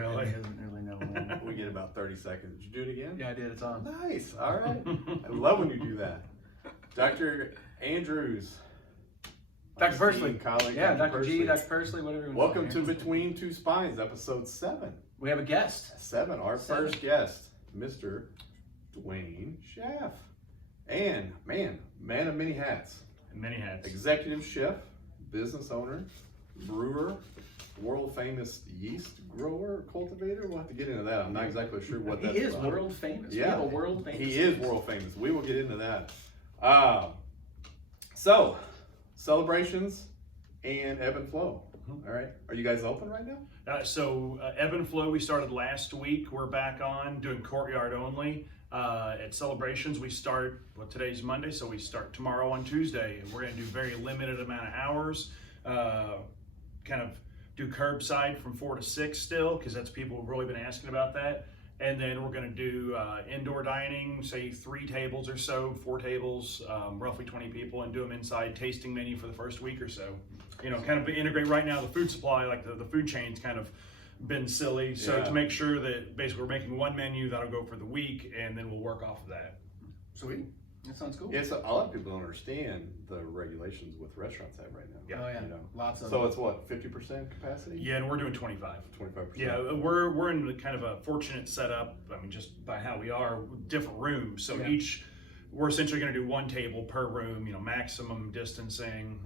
Really? He doesn't really know when. We get about 30 seconds. Did you do it again? Yeah, I did. It's on. Nice. All right. I love when you do that. Dr. Andrews. Dr. Pursley. Colleague, Yeah, Dr. Pursley. G, Dr. Pursley, whatever you want. Welcome to Between Two Spines, episode 7. We have a guest. 7. Our first guest, Mr. Dwayne Schaaf. And, man of many hats. Many hats. Executive chef, business owner, brewer, world famous yeast grower, cultivator. We'll have to get into that. I'm not exactly sure what that is. He is world famous. Yeah, we have a world famous. He is world famous. We will get into that. So, celebrations and Ebb and Flow. All right. Are you guys open right now? Ebb and Flow, we started last week. We're back on doing courtyard only. At Celebrations, we start, today's Monday, so we start tomorrow on Tuesday. And we're going to do very limited amount of hours. Kind of do curbside from 4 to 6 still, because that's people have really been asking about that. And then we're going to do indoor dining, say 3 tables or so, 4 tables, roughly 20 people, and do them inside tasting menu for the first week or so. You know, kind of integrate right now the food supply, like the food chain's kind of been silly. So to make sure that basically we're making one menu that'll go for the week, and then we'll work off of that. Sweet. That sounds cool. Yeah, so a lot of people don't understand the regulations with restaurants have right now. Yeah. Oh yeah, You know. lots of. So it's what, 50% capacity? Yeah, and we're doing 25. 25%. Yeah, we're in kind of a fortunate setup. I mean, just by how we are, different rooms. So we're essentially going to do 1 table per room. You know, maximum distancing.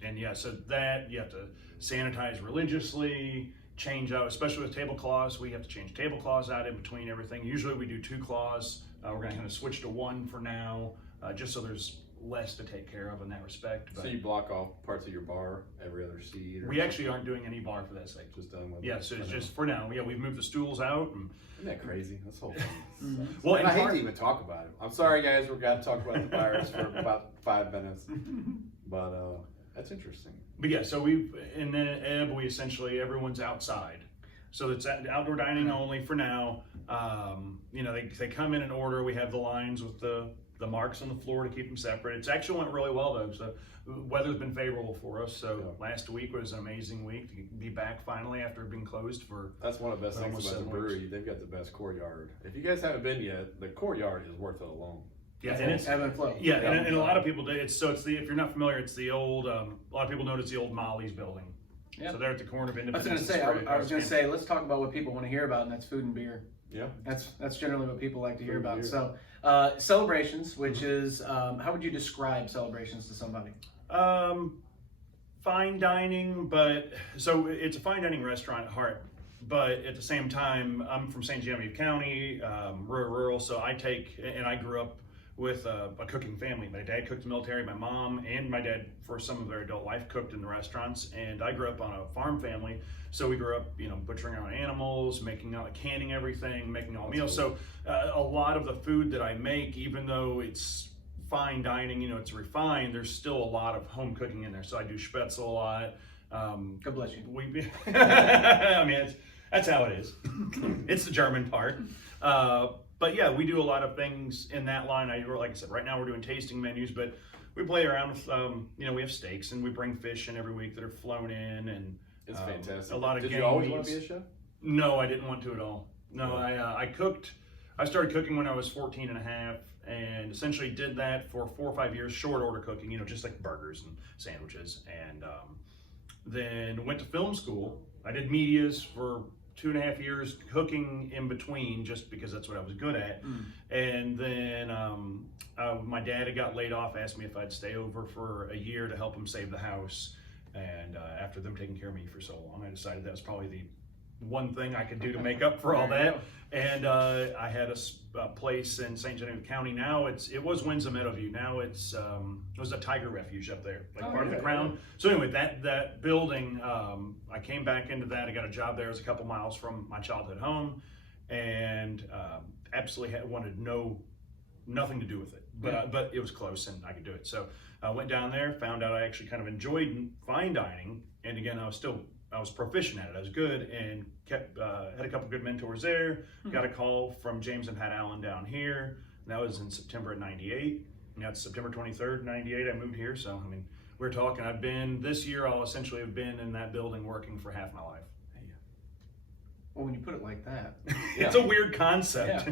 And yeah, so that you have to sanitize religiously. Change out, especially with tablecloths, we have to change tablecloths out in between everything. Usually we do 2 cloths. We're going to kind of switch to 1 for now, just so there's less to take care of in that respect. But so you block off parts of your bar every other seat? We actually aren't doing any bar for that sake. Just done with Yeah, so it's just for now. Yeah, we've moved the stools out. And isn't that crazy? This whole thing. Well, and I hate to even talk about it. I'm sorry, guys. We've got to talk about the virus for about 5 minutes. But that's interesting. But yeah, so in Ebb, we essentially, everyone's outside. So it's outdoor dining only for now. You know, they come in and order. We have the lines with the marks on the floor to keep them separate. It's actually went really well though. So the weather's been favorable for us. So last week was an amazing week to be back finally after being closed for. That's one of the best things about the brewery. They've got the best courtyard. If you guys haven't been yet, the courtyard is worth it alone. Yeah, and it's Ebb and Flow. Yeah, and a lot of people do. It's the, if you're not familiar, it's the old. A lot of people know it's the old Molly's building. Yeah. So they're at the corner of Independence. I was going to say, let's talk about what people want to hear about, and that's food and beer. Yeah. That's generally what people like to hear about. Beer. So, Celebrations, which is, how would you describe Celebrations to somebody? Fine dining, but so it's a fine dining restaurant at heart. But at the same time, I'm from St. Genevieve County, rural. So I grew up with a cooking family. My dad cooked in the military, my mom and my dad for some of their adult life cooked in the restaurants, and I grew up on a farm family. So we grew up, you know, butchering our own animals, canning everything, making all meals. So a lot of the food that I make, even though it's fine dining, you know, it's refined, there's still a lot of home cooking in there. So I do spätzle a lot. God bless you. I mean, that's how it is. It's the German part. But yeah, we do a lot of things in that line. Like I said, right now we're doing tasting menus, but we play around with, you know, we have steaks and we bring fish in every week that are flown in, and it's fantastic. A lot of Did game you always meats. want to be a chef? No, I didn't want to at all. No, I cooked. I started cooking when I was 14 and a half, and essentially did that for 4 or 5 years, short order cooking, you know, just like burgers and sandwiches, and then went to film school. I did medias for 2.5 years, cooking in between, just because that's what I was good at. And then my dad had got laid off, asked me if I'd stay over for a year to help him save the house. And after them taking care of me for so long, I decided that was probably the one thing I could do to make up for all that. And I had a place in St. Genevieve County. Now it was Windsor Meadowview. Now it was a tiger refuge up there, like part of the Crown. So anyway, that building, I came back into that. I got a job there. It was a couple miles from my childhood home, and absolutely wanted nothing to do with it. But it was close and I could do it. So I went down there, found out I actually kind of enjoyed fine dining, and again, I was proficient at it. I was good, and had a couple good mentors there. Got a call from James and Pat Allen down here. And that was in September of '98. And that's September 23rd, '98. I moved here. So, I mean, we're talking, this year I'll essentially have been in that building working for half my life. Well, when you put it like that. It's a weird concept.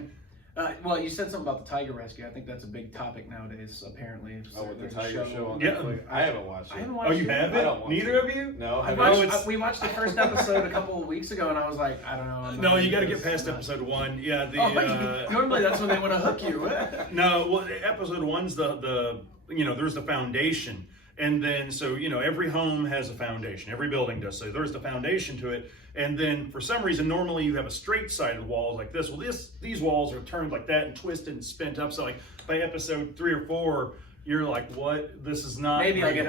Yeah. Well, you said something about the tiger rescue. I think that's a big topic nowadays, apparently. Oh, with the There's a tiger show on Yeah. Netflix? I haven't watched it. I haven't Oh, watched you it. I haven't? don't want Neither to. of you? No, I I watched- haven't. we watched the first episode a couple of weeks ago, and I was like, I don't know. I'm No, not you got to into get this. past episode 1. Yeah, Normally that's when they want to hook you. No, well, episode 1's the there's the foundation. And then, so, every home has a foundation. Every building does. So there's the foundation to it. And then for some reason, normally you have a straight sided walls like this. Well, these walls are turned like that and twisted and spent up. So like by episode 3 or 4, you're like, what? This is not. Maybe I'll real.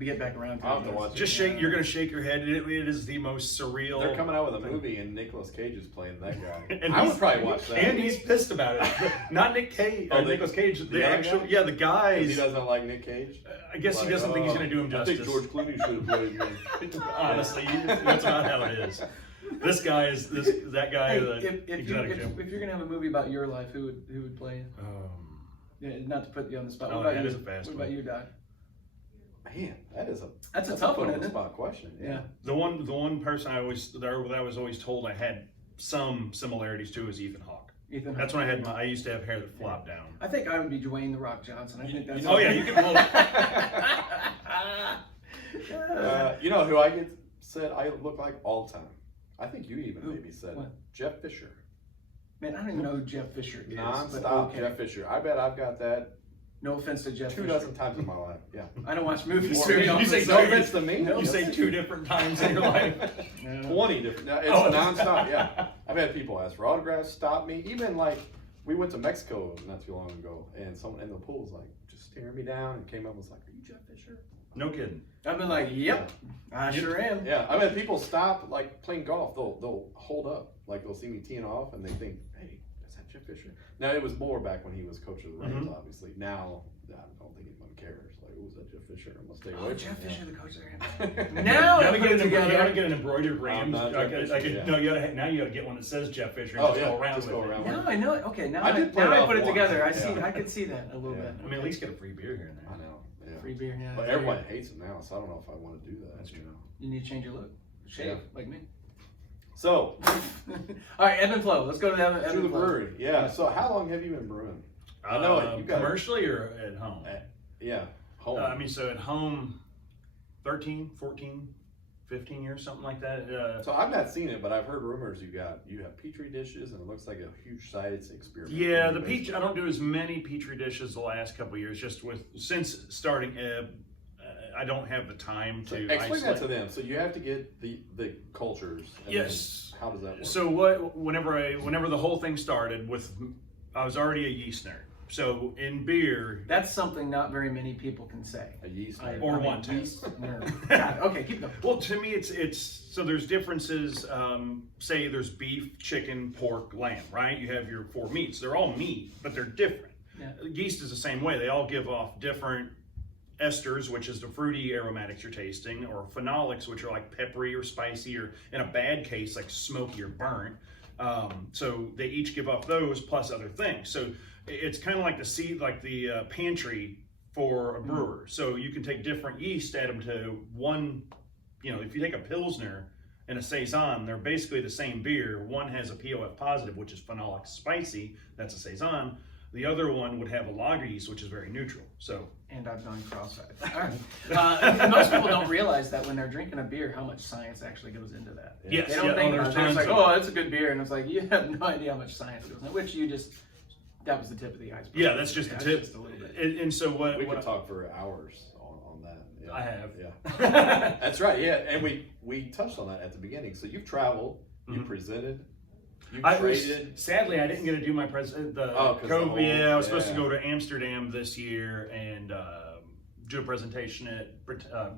get back around to I'll have to it. watch it. Just shake. You're gonna shake your head. It is the most surreal. They're coming out with a movie and Nicolas Cage is playing that guy. And I he's- would probably watch that. And he's pissed about it. Not Nick Cage. Oh, Nicolas Cage. The other actual. guy? Yeah, the 'Cause guys. he doesn't like Nick Cage. I guess he Like, doesn't think he's oh, gonna do him justice. I think George Clooney should have played me. Honestly, that's about how it is. This guy is that guy. Hey, that if you're gonna have a movie about your life, who would play you? Yeah, not to put you on the spot. Oh, what about that you? is a fast What one. about you, Doc? Man, that's That's a tough put one, on the isn't it? spot question. Yeah. the one person I was always told I had some similarities to is Ethan Hawke. Ethan. That's when I used to have hair that flopped down. I think I would be Dwayne the Rock Johnson. I think that's. Oh yeah, you can pull. You know who I get said I look like all the time? I think you even Who? maybe said What? Jeff Fisher. Man, I don't even know who Jeff Fisher is. but Non-stop okay. Jeff Fisher. I bet I've got that No offense to Jeff 2 Fisher. dozen times in my life. Yeah. I don't watch movies Or- very you often. say so- no offense to me. No. You say 2 different times in your life. Yeah. 20 different. No, it's Oh. nonstop. Yeah. I've had people ask for autographs, stop me. Even like we went to Mexico not too long ago, and someone in the pool was like just staring me down and came up and was like, "Are you Jeff Fisher?" No kidding. I've been like, yep, I sure am. Yeah. I've had people stop like playing golf. They'll hold up, like they'll see me teeing off, and they think, "Hey, is that Jeff Fisher?" Now it was more back when he was coach of the Rams, obviously. Now I don't think anyone cares. Like, oh, is that Jeff Fisher? I'm gonna stay away Oh, from Jeff him. Fisher, the coach there. Yeah. Now You I gotta put it get you gotta together. get an embroidered Rams. not Jeff Fisher, yeah. No, now you gotta get one that says Jeff Fisher. And Oh, just yeah, go around just with go it. around. Now I know it. Okay, now I I did put it now I off put it once. together. I Yeah. I could see that a little Yeah. bit. I mean, at least get a free beer here and I there. know. Yeah. Free beer, yeah. But everyone hates it now, so I don't know if I want to do that. That's true. You need to change your look. Shave, Yeah. like me. So, All right, Ebb and Flow. Let's go to the Ebb to and the Flow. brewery. Yeah. So, how long have you been brewing? I know it. You got commercially or at home? Yeah. Home. I mean, so at home, 13, 14, 15 years, something like that. So I've not seen it, but I've heard rumors you have petri dishes, and it looks like a huge science experiment. Yeah, the peach. I don't do as many petri dishes the last couple of years. Just since starting Ebb, I don't have the time to Explain isolate. that to them. So you have to get the cultures. And Yes. then how does that work? So whenever the whole thing started I was already a yeast nerd. So in beer, That's something not very many people can say. A yeast. Or I mean, want to. yeast nerd. Got it. Okay, keep going. well, to me, it's so there's differences. Say there's beef, chicken, pork, lamb, right? You have your 4 meats. They're all meat, but they're different. Yeah. Yeast is the same way. They all give off different esters, which is the fruity aromatics you're tasting, or phenolics, which are like peppery or spicy, or in a bad case, like smoky or burnt. So they each give off those plus other things. So it's kind of like the pantry for a brewer. So you can take different yeast, add them to one. If you take a Pilsner and a Saison, they're basically the same beer. One has a POF positive, which is phenolic spicy. That's a Saison. The other one would have a lager yeast, which is very neutral. So. And I've gone cross-eyed. All right. Most people don't realize that when they're drinking a beer, how much science actually goes into that. Yes, They don't think there's about it. They're just like, tons of- oh, it's a good beer. And it's like, you have no idea how much science goes into it, which that was the tip of the iceberg. Yeah, that's just the tip. Just a little bit. And so what? We what could talk for hours on that. Yeah. I have. Yeah. That's right. Yeah, and we touched on that at the beginning. So you've traveled, you Mhm. presented, you I traded. sadly, I didn't get to do my Oh, 'cause the COVID. whole- Yeah, I was supposed to yeah. go to Amsterdam this year and do a presentation at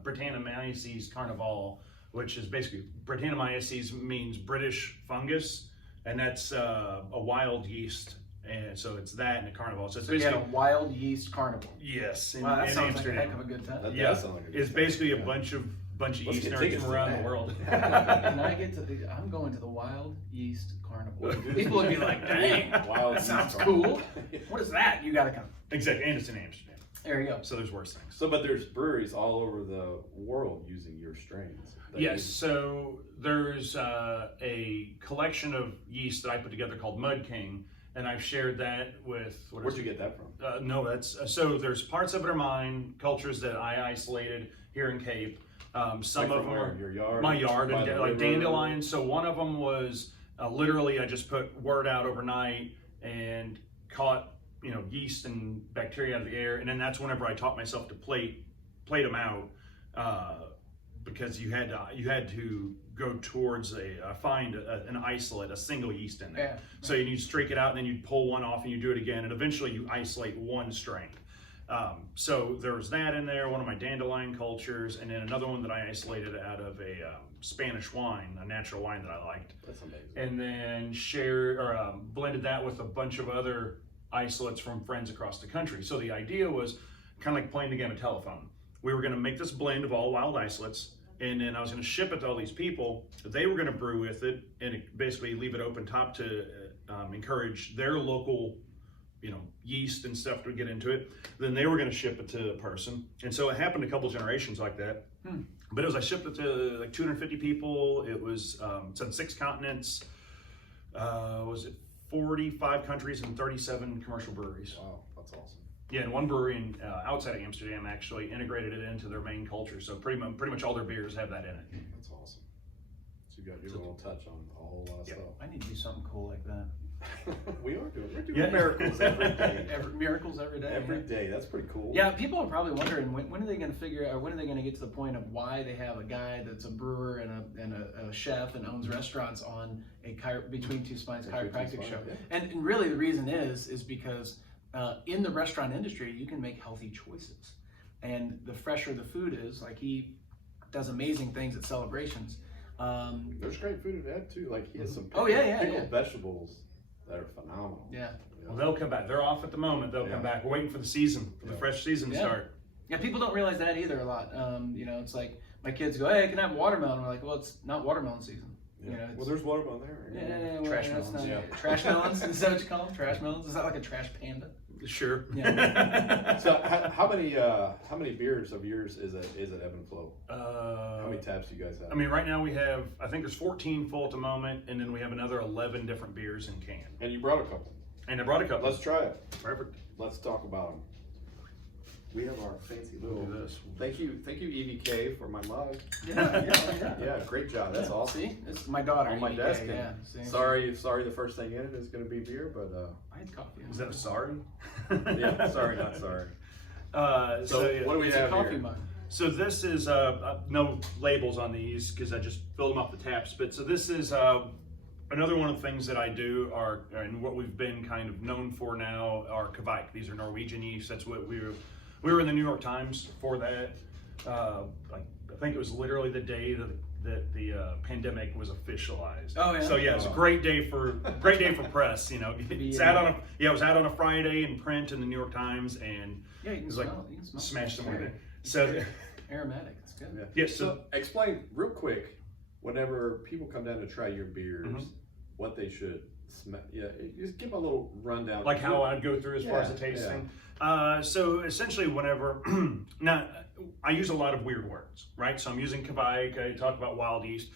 Brettanomyces Carnival, which is basically Brettanomyces means British fungus, and that's a wild yeast, and so it's that in the carnival. So it's So you had basically a wild yeast carnival. yes, in, Wow, that in sounds like a heck Amsterdam. of a good time. That Yeah, does sound like a good it's thing. basically a Yeah. bunch of Let's yeast get nerds tickets from to around that. the world. And I get to I'm going to the wild yeast carnival. People would be like, dang, Wild that sounds yeast cool. carnival. What is that? You gotta come. Exactly, and it's in Amsterdam. There you go. So there's worse things. So, but there's breweries all over the world using your strains. that Yes, you- so there's a collection of yeast that I put together called Mud King, and I've shared that with. Where'd you get that from? No, that's so. There's parts of it are mine, cultures that I isolated here in Cape. Some Like of from them where? are Your yard? my yard By and the like river? dandelions. So one of them was literally I just put word out overnight and caught yeast and bacteria out of the air, and then that's whenever I taught myself to plate them out because you had to go towards find an isolate, a single yeast in there. Yeah. So you'd streak it out, and then you'd pull one off, and you do it again, and eventually you isolate one strain. So there was that in there, one of my dandelion cultures, and then another one that I isolated out of a Spanish wine, a natural wine that I liked. That's amazing. And then blended that with a bunch of other isolates from friends across the country. So the idea was kind of like playing the game of telephone. We were going to make this blend of all wild isolates, and then I was going to ship it to all these people. They were going to brew with it and basically leave it open top to encourage their local yeast and stuff to get into it. Then they were going to ship it to a person. And so it happened a couple generations like that. But I shipped it to like 250 people. It was it's on 6 continents. Was it 45 countries and 37 commercial breweries? Wow, that's awesome. Yeah, and one brewery outside of Amsterdam actually integrated it into their main culture. So pretty much all their beers have that in it. That's awesome. So you got your little touch on a whole lot of Yeah. stuff. I need to do something cool like that. We're doing Yeah. miracles every day. Miracles every day. Every yeah. day. That's pretty cool. Yeah, people are probably wondering when are they going to figure out, or when are they going to get to the point of why they have a guy that's a brewer and a chef and owns restaurants on a Between Two Spines chiropractic show. Yeah. And really the reason is because in the restaurant industry you can make healthy choices, and the fresher the food is, like he does amazing things at celebrations. There's great food at Ebb too. Like he has some Oh, yeah. pickled vegetables that are phenomenal. Yeah. Well, they'll come back. They're off at the moment. They'll come back. We're waiting for the season, for the fresh season to start. Yeah, people don't realize that either a lot. It's like my kids go, "Hey, can I have watermelon?" We're like, "Well, it's not watermelon season." Yeah. It's, Well, there's watermelon there. yeah, well, Trash that's melons, not- Trash melons? Is that what you call them? Trash melons? Is that like a trash panda? Sure. Yeah. So how many beers of yours is at Ebb and Flow? How many taps do you guys have? I mean, right now we have, I think there's 14 full at the moment, and then we have another 11 different beers in can. And you brought a couple. And I brought a couple. Let's try it. Perfect. Let's talk about them. We have our fancy little. Look at this. Thank you, EVK, for my mug. Yeah. Yeah, great job. That's awesome. See, it's my daughter. On my EK, desk. Yeah. And See? sorry, the first thing in it is going to be beer, but I had coffee. Is that a sorry? yeah, sorry, not sorry. So What do we It's have a coffee here? mug. So this is no labels on these because I just filled them off the taps. But so this is another one of the things that I do and what we've been kind of known for now are kveik. These are Norwegian yeast. That's what we were in the New York Times for that. I think it was literally the day that the pandemic was officialized. Oh, yeah? So yeah, it was a great day for press. It was out on a Friday in print in the New York Times, and Yeah, you can it was smell like it. You can smell smashed it. them with it. So Aromatic. It's good. Yeah. yes, So explain real quick, whenever people come down to try your beers, Mhm. what they should smell. Yeah, just give a little rundown. like how I'd go through as far as the Yeah, tasting. So essentially, whenever now I use a lot of weird words, right? So I'm using kveik. I talk about wild yeast.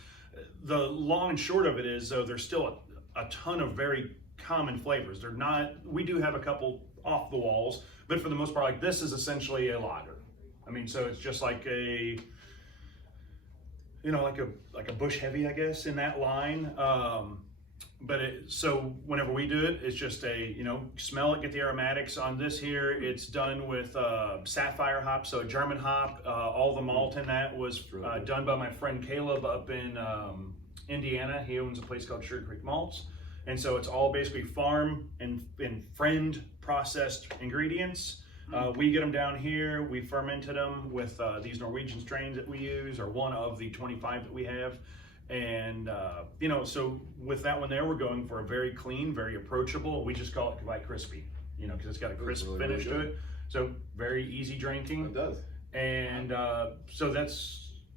The long and short of it is, though, there's still a ton of very common flavors. They're not. We do have a couple off the walls, but for the most part, like this is essentially a lager. I mean, so it's just like a, like a Bush Heavy, I guess, in that line. So whenever we do it, it's just smell it, get the aromatics. On this here, it's done with sapphire hop, so a German hop. All the malt in that was done by my friend Caleb up in Indiana. He owns a place called Sugar Creek Malts. And so it's all basically farm and friend processed ingredients. We get them down here, we fermented them with these Norwegian strains that we use, or one of the 25 that we have. And, so with that one there, we're going for a very clean, very approachable, we just call it kveik crispy, because it's got a crisp really, finish really to it. So very easy drinking. It does. And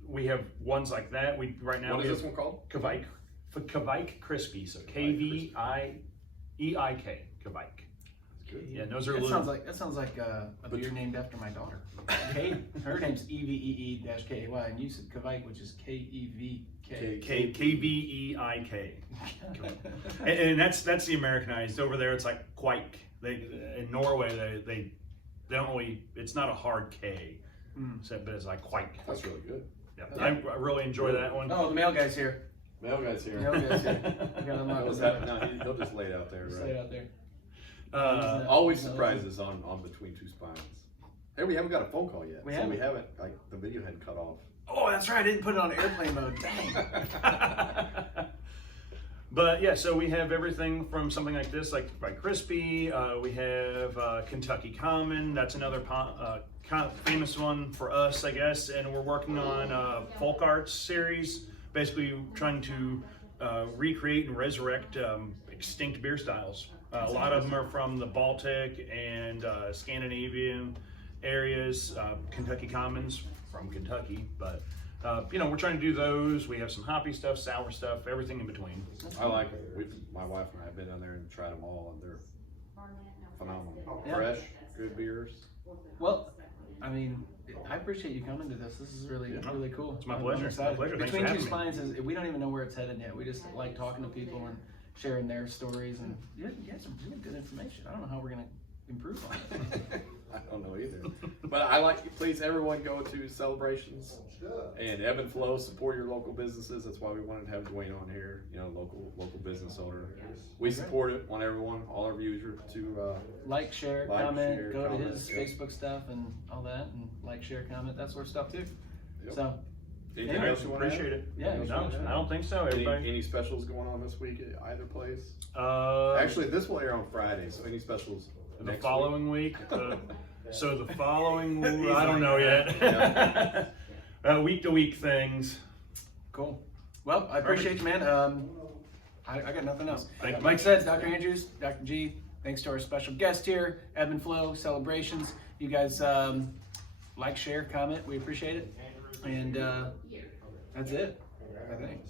we have ones like that. Right now What we is have this one called? Kveik crispy. So Kveik, kveik. Yeah, those are That little. sounds like a beer named after my daughter. Kate, her name's EVEE-KAY, and you said Kveik, which is KEVK. KVEIK. And that's the Americanized. Over there, it's like Quike. In Norway, they don't really. It's not a hard K, so, but it's like Quike. That's really good. Yeah, I really enjoy that one. Oh, the mail guy's here. Mail guy's here. Mail guy's here. You gotta unlock No, his door. he'll just lay it out there, Just right? lay it out there. Always surprises on Between Two Spines. Hey, we haven't got a phone call yet. We so haven't. we haven't, like, the video hadn't cut off. Oh, that's right. I didn't put it on airplane mode. Dang. But yeah, so we have everything from something like this, like crispy. We have Kentucky Common. That's another kind of famous one for us, I guess. And we're working on folk arts series, basically trying to recreate and resurrect extinct beer styles. A lot of them are from the Baltic and Scandinavian areas. Kentucky Commons from Kentucky, but we're trying to do those. We have some hoppy stuff, sour stuff, everything in between. I like it. My wife and I have been down there and tried them all, and they're phenomenal. Yeah. Fresh, good beers. Well, I mean, I appreciate you coming to this. This is really cool. It's my I'm pleasure. excited. My pleasure. Thanks for Between Two having me. Spines is we don't even know where it's headed yet. We just like talking to people and sharing their stories, and you had some really good information. I don't know how we're gonna improve on it. I don't know either. But I like, please everyone go to Celebrations and Ebb and Flow, support your local businesses. That's why we wanted to have Dwayne on here, local business owner. We support it, want everyone, all our viewers to Like, share, Like, comment, share, go comment, to his yep. Facebook stuff and all that, and like, share, comment, that sort of stuff too. Yep. So, anything Anyway, else you want to Appreciate it. Yeah, No, I don't think so. Everybody. Any specials going on this week at either place? Actually, This will air on Friday, so any specials the next following week. So the following, Easy. I don't know yet. Week to week things. cool. Well, I appreciate you, man. I got nothing else. Thank you. Like I said, Dr. Andrews, Dr. G, thanks to our special guest here, Ebb and Flow Celebrations. You guys like, share, comment. We appreciate it. And that's it, I think.